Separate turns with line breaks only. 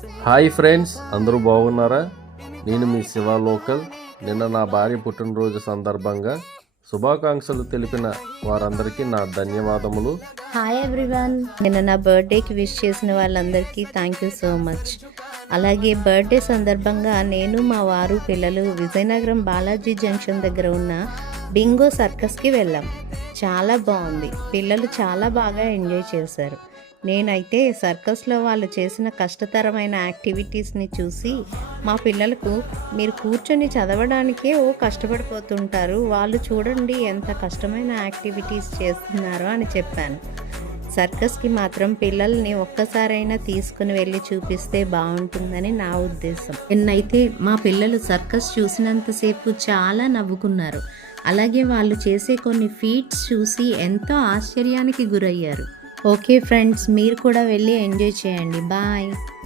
Hi friends అందరూ బాగున్నారా? నేను మీ శివ లోకల్. నిన్న నా భార్య పుట్టినరోజు సందర్భంగా శుభాకాంక్షలు తెలిపిన వారందరికీ నా ధన్యవాదములు.
హాయ్ ఎవ్రీవన్ నిన్న నా బర్త్డేకి విష్ చేసిన వాళ్ళందరికీ థ్యాంక్ యూ సో మచ్ అలాగే బర్త్డే సందర్భంగా నేను మా వారు పిల్లలు విజయనగరం బాలాజీ జంక్షన్ దగ్గర ఉన్న బింగో సర్కస్కి వెళ్ళాం. చాలా బాగుంది. పిల్లలు చాలా బాగా ఎంజాయ్ చేశారు. నేనైతే సర్కస్లో వాళ్ళు చేసిన కష్టతరమైన యాక్టివిటీస్ని చూసి మా పిల్లలకు మీరు కూర్చొని చదవడానికే ఓ కష్టపడిపోతుంటారు. వాళ్ళు చూడండి ఎంత కష్టమైన యాక్టివిటీస్ చేస్తున్నారో అని చెప్పాను. సర్కస్కి మాత్రం పిల్లల్ని ఒక్కసారైనా తీసుకుని వెళ్ళి చూపిస్తే బాగుంటుందని నా ఉద్దేశం. నిన్నైతే మా పిల్లలు సర్కస్ చూసినంతసేపు చాలా నవ్వుకున్నారు. అలాగే వాళ్ళు చేసే కొన్ని ఫీట్స్ చూసి ఎంతో ఆశ్చర్యానికి గురయ్యారు. ఓకే ఫ్రెండ్స్ మీరు కూడా వెళ్ళి ఎంజాయ్ చేయండి. బాయ్.